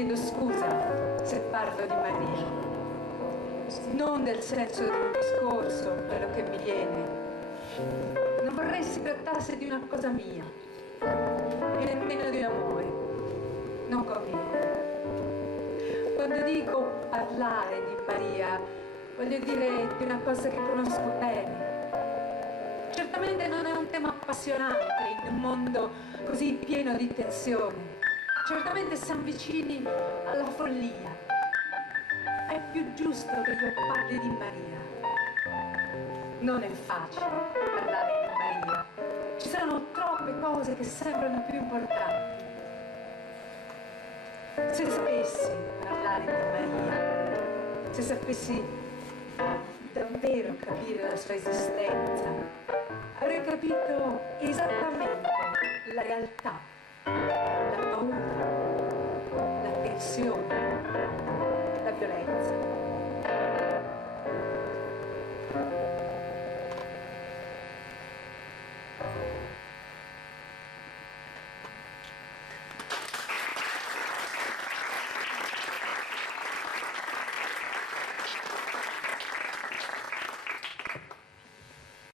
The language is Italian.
chiedo scusa se parlo di Maria, non del senso di un discorso, quello che mi viene. Non vorrei si trattasse di una cosa mia, e nemmeno di un amore, non conviene. Quando dico parlare di Maria, voglio dire di una cosa che conosco bene. Certamente non è un tema appassionante in un mondo così pieno di tensione. Certamente siamo vicini alla follia. È più giusto che io parli di Maria. Non è facile parlare di Maria. Ci sono troppe cose che sembrano più importanti. Se sapessi parlare di Maria, se sapessi davvero capire la sua esistenza, avrei capito esattamente la realtà, la paura, la tensione, la violenza.